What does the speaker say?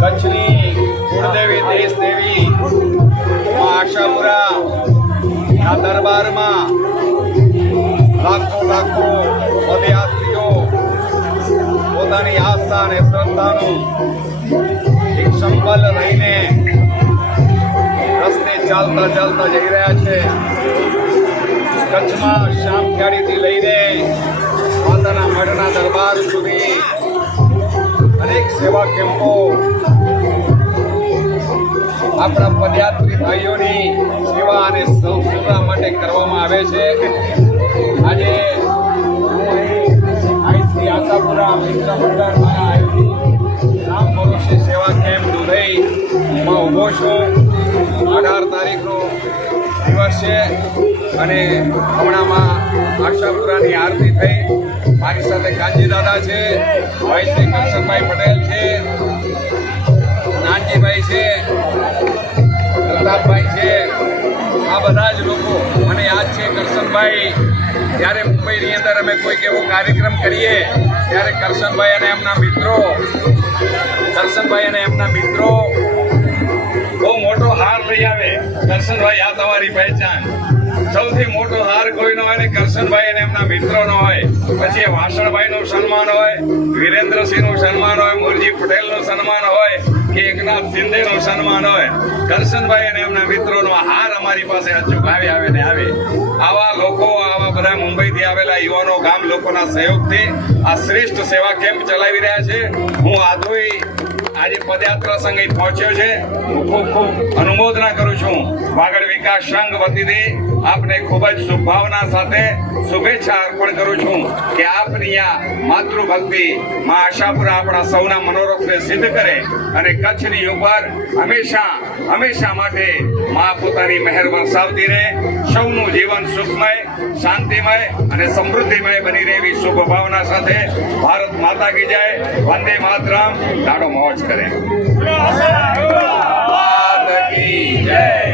કચ્છની કુળદેવી દેશદેવી આશાપુરા દરબારમાં લાખો લાખો પદયાત્રીઓ પોતાની આસ્થા અને શ્રદ્ધાનું એક સંબલ લઈને રસ્તે ચાલતા ચાલતા જઈ રહ્યા છે. કચ્છમાં શામખ્યાળીથી લઈને માતાના મઢના દરબાર સુધી અનેક સેવા કેમ્પો આપણા પદયાત્રી ભાઈઓની સેવા અને સુવિધા માટે કરવામાં આવે છે. આજે આઈસી આશાપુરા મિત્ર મંડળમાં આયોજિત રામ ભરોસે સેવા કેમ્પ દુધઈમાં ઊભો છું. 18 તારીખનો દિવસ છે અને હમણાંમાં આશાપુરાની આરતી થઈ. મારી સાથે કાંજી દાદા છે, ભાઈ શ્રી કરશનભાઈ પટેલ છે, નાનજીભાઈ છે, પ્રતાપભાઈ છે. આ બધા જ લોકો મને યાદ છે. કરશનભાઈ જ્યારે મુંબઈની અંદર અમે કોઈક એવો કાર્યક્રમ કરીએ ત્યારે કરશનભાઈ અને એમના મિત્રો બહુ મોટો હાર લઈ આવે. કરશનભાઈ, આ તમારી પહેચાન. સૌથી મોટો હાર કોઈનો હોય ને કરશનભાઈ અને એમના મિત્રોનો હોય. પછી વાસણભાઈનું સન્માન હોય, વિરેન્દ્રસિંહનું સન્માન હોય, મુરજી પટેલનું સન્માન હોય કે એકનાથ શિંદેનું સન્માન હોય. કરશનભાઈ અને એમના મિત્રોનો હાર અમારી પાસે અચૂક આવે ને આવે. આવા લોકો, આવા બધા મુંબઈથી આવેલા યુવાનો, ગામ લોકોના સહયોગથી આ શ્રેષ્ઠ સેવા કેમ્પ ચલાવી રહ્યા છે. હું આધોઈ આજે પદયાત્રા સંઘ અહીં પહોંચ્યો છે. હું ખૂબ અનુમોદના કરું છું. વાગડ વિકાસ સંઘ વતીથી આપને ખૂબ જ શુભભાવના સાથે શુભેચ્છા અર્પણ કરું છું કે આપની આ માતૃભક્તિ માં આશાપુરા આપણા સૌના મનોરથને સિદ્ધ કરે અને કચ્છની ઉપર હંમેશા માટે માં પોતાની મહેર વરસાવતી રહે. સૌનું જીવન સુખમય, શાંતિમય અને સમૃદ્ધિમય બની રહે એવી શુભ ભાવના સાથે ભારત માતા કી જય, વંદે માતરમ. દાડો મોજ કરે. ભારત કી જય.